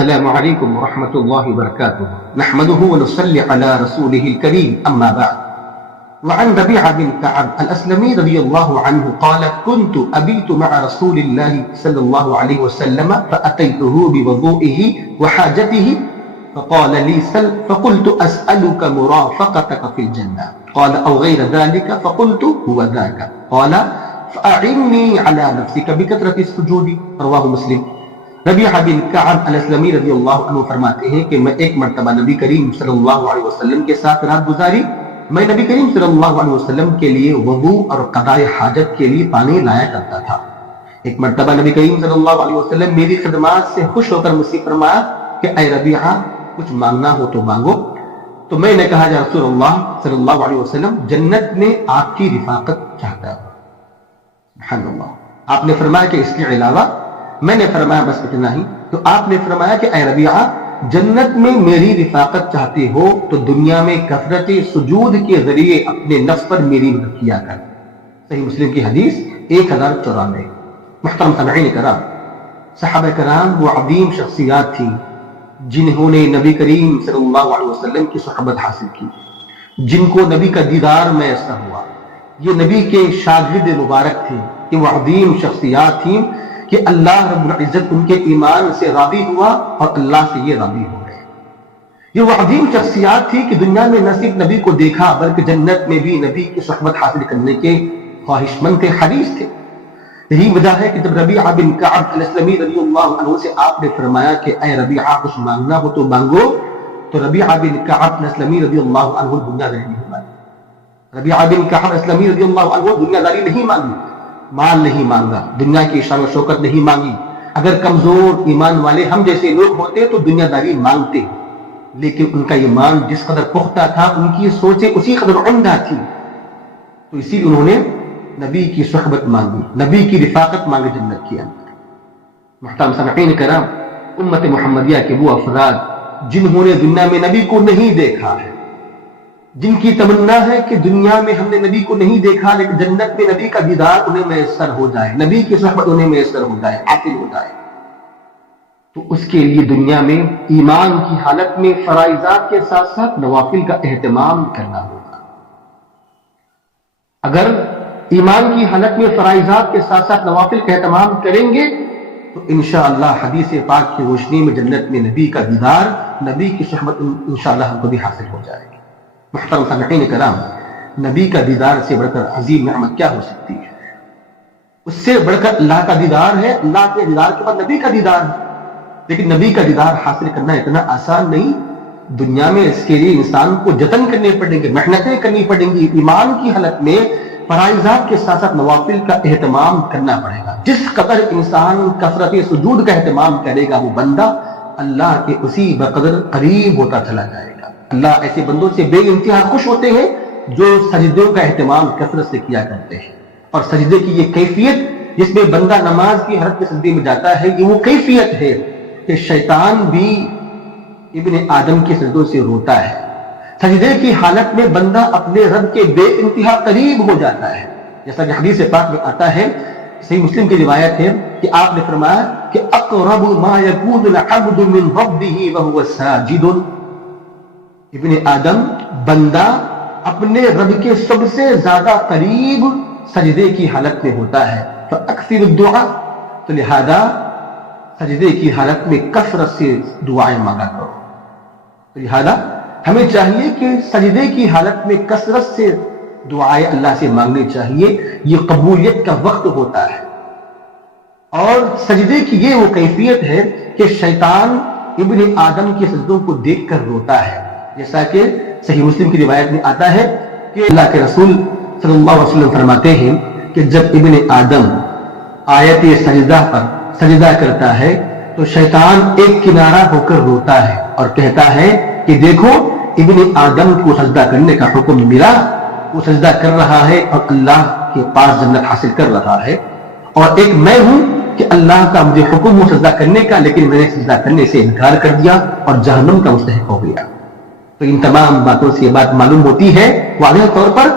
السلام عليكم ورحمة الله وبركاته. نحمده ونصلي على رسوله الكريم. أما بعد. وعن ربيعة بن كعب الأسلمي رضي الله عنه قال: كنت أبيت مع رسول الله صلى الله عليه وسلم فأتيته بوضوئه وحاجته فقال لي: سل. فقلت: أسألك مرافقتك في الجنة. قال: أو غير ذلك. فقلت: هو ذاك. قال: فأعني على نفسك بكثرة السجود. رواه مسلم. ربیعہ بن کعب الاسلمی رضی اللہ عنہ فرماتے ہیں کہ میں ایک مرتبہ نبی کریم صلی اللہ علیہ وسلم کے ساتھ رات گزاری. میں نبی کریم صلی اللہ علیہ وسلم کے لیے وضو اور قضاء حاجت کے لیے پانی لایا کرتا تھا. ایک مرتبہ نبی کریم صلی اللہ علیہ وسلم میری خدمات سے خوش ہو کر مجھ سے فرمایا کہ اے ربیعہ کچھ مانگنا ہو تو مانگو. تو میں نے کہا: یا رسول اللہ صلی اللہ علیہ وسلم جنت میں آپ کی رفاقت چاہتا ہوں. سبحان اللہ. آپ نے فرمایا کہ اس کے علاوہ؟ میں نے فرمایا بس اتنا ہی. تو آپ نے فرمایا کہ اے ربیعہ جنت میں میری رفاقت چاہتے ہو تو دنیا میں کثرت سجود کے ذریعے اپنے نفس پر میری مدد کیا کر. صحیح مسلم کی حدیث 1094. محترم سامعین کرام، صحابہ کرام وہ عظیم شخصیات تھیں جنہوں نے نبی کریم صلی اللہ علیہ وسلم کی صحبت حاصل کی، جن کو نبی کا دیدار میسر ہوا. یہ نبی کے شاگرد مبارک تھے. کہ وہ عظیم شخصیات تھیں کہ اللہ رب العزت ان کے ایمان سے راضی ہوا اور اللہ سے یہ راضی ہو گئے. یہ وہ عظیم شخصیات تھی کہ دنیا میں نہ صرف نبی کو دیکھا بلکہ جنت میں بھی نبی کی صحبت حاصل کرنے کے خواہش مند تھے، حریص تھے. یہی وجہ ہے کہ جب ربیعہ بن کعب الاسلمی رضی اللہ عنہ سے آپ نے فرمایا کہ اے ربیعہ کچھ مانگنا ہو تو مانگو، تو ربیعہ بن کعب الاسلمی رضی اللہ عنہ دنیا داری نہیں مانگی. ربیعہ بن کعب الاسلمی رضی اللہ عنہ دنیا داری نہیں مانگی، مال نہیں مانگا، دنیا کی شان و شوکت نہیں مانگی. اگر کمزور ایمان والے ہم جیسے لوگ ہوتے تو دنیا داری مانگتے، لیکن ان کا ایمان جس قدر پختہ تھا، ان کی سوچیں اسی قدر عمدہ تھی، تو اسی لیے انہوں نے نبی کی صحبت مانگی، نبی کی رفاقت مانگی جنت کے اندر. محترم سامعین کرام، امت محمدیہ کے وہ افراد جنہوں نے دنیا میں نبی کو نہیں دیکھا ہے، جن کی تمنا ہے کہ دنیا میں ہم نے نبی کو نہیں دیکھا لیکن جنت میں نبی کا دیدار انہیں میسر ہو جائے، نبی کی صحبت انہیں میسر ہو جائے، حاصل ہو جائے، تو اس کے لیے دنیا میں ایمان کی حالت میں فرائضات کے ساتھ ساتھ نوافل کا اہتمام کرنا ہوگا. اگر ایمان کی حالت میں فرائضات کے ساتھ ساتھ نوافل کا اہتمام کریں گے تو انشاءاللہ حدیث پاک کی روشنی میں جنت میں نبی کا دیدار، نبی کی صحبت انشاءاللہ ہم کو بھی حاصل ہو جائے گی. محترم سامعین کرام، نبی کا دیدار سے بڑھ کر عظیم نعمت کیا ہو سکتی ہے؟ اس سے بڑھ کر اللہ کا دیدار ہے. اللہ کے دیدار کے بعد نبی کا دیدار ہے، لیکن نبی کا دیدار حاصل کرنا اتنا آسان نہیں. دنیا میں اس کے لیے انسان کو جتن کرنے پڑیں گے، محنتیں کرنی پڑیں گی. ایمان کی حالت میں فرائضات کے ساتھ ساتھ نوافل کا اہتمام کرنا پڑے گا. جس قدر انسان کثرت سجود کا اہتمام کرے گا وہ بندہ اللہ کے اسی بقدر قریب ہوتا چلا جائے گا. اللہ ایسے بندوں سے بے انتہا خوش ہوتے ہیں جو سجدوں کا اہتمام کثرت سے کیا کرتے ہیں. اور سجدے کی یہ کیفیت جس میں بندہ نماز کی حالت میں سجدے میں جاتا ہے، یہ وہ کیفیت ہے کہ شیطان بھی ابن آدم کے سجدوں سے روتا ہے. سجدے کی حالت میں بندہ اپنے رب کے بے انتہا قریب ہو جاتا ہے. جیسا کہ حدیث پاک میں آتا ہے، صحیح مسلم کی روایت ہے کہ آپ نے فرمایا کہ اقرب ما یکون العبد من ربه وهو ساجد. ابن آدم بندہ اپنے رب کے سب سے زیادہ قریب سجدے کی حالت میں ہوتا ہے. فاکثر الدعاء، تو لہذا سجدے کی حالت میں کثرت سے دعائیں مانگا کرو. تو لہذا ہمیں چاہیے کہ سجدے کی حالت میں کثرت سے دعائیں اللہ سے مانگنی چاہیے. یہ قبولیت کا وقت ہوتا ہے. اور سجدے کی یہ وہ کیفیت ہے کہ شیطان ابن آدم کے سجدوں کو دیکھ کر روتا ہے. جیسا کہ صحیح مسلم کی روایت میں آتا ہے کہ اللہ کے رسول صلی اللہ علیہ وسلم فرماتے ہیں کہ جب ابن آدم آیت سجدہ پر سجدہ کرتا ہے تو شیطان ایک کنارہ ہو کر روتا ہے اور کہتا ہے کہ دیکھو ابن آدم کو سجدہ کرنے کا حکم ملا، وہ سجدہ کر رہا ہے اور اللہ کے پاس جنت حاصل کر رہا ہے، اور ایک میں ہوں کہ اللہ کا مجھے حکم ہو سجدہ کرنے کا لیکن میں نے سجدہ کرنے سے انکار کر دیا اور جہنم کا مستحق ہو گیا. تو ان تمام باتوں سے یہ بات معلوم ہوتی ہے واضح طور پر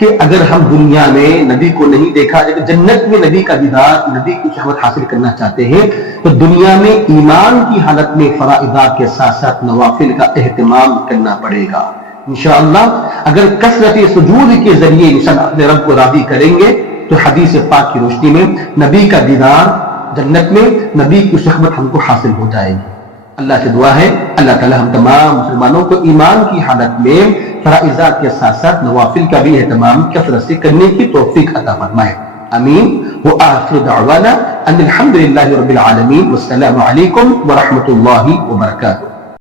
کہ اگر ہم دنیا میں نبی کو نہیں دیکھا، اگر جنت میں نبی کا دیدار، نبی کی شہوت حاصل کرنا چاہتے ہیں تو دنیا میں ایمان کی حالت میں فرائضات کے ساتھ ساتھ نوافل کا اہتمام کرنا پڑے گا انشاءاللہ۔ اگر کثرت سجود کے ذریعے انسان اپنے رب کو راضی کریں گے تو حدیث پاک کی روشنی میں نبی کا دیدار، جنت میں نبی کی صحبت ہم کو حاصل ہو جائے گی۔ اللہ سے دعا ہے اللہ تعالی ہم تمام مسلمانوں کو ایمان کی حالت میں فرائضات کے ساتھ ساتھ نوافل کا بھی اہتمام کثرت سے کرنے کی توفیق عطا فرمائے، آمین۔ وآخر دعوانا ان الحمد للہ رب العالمین، والسلام علیکم ورحمۃ اللہ وبرکاتہ۔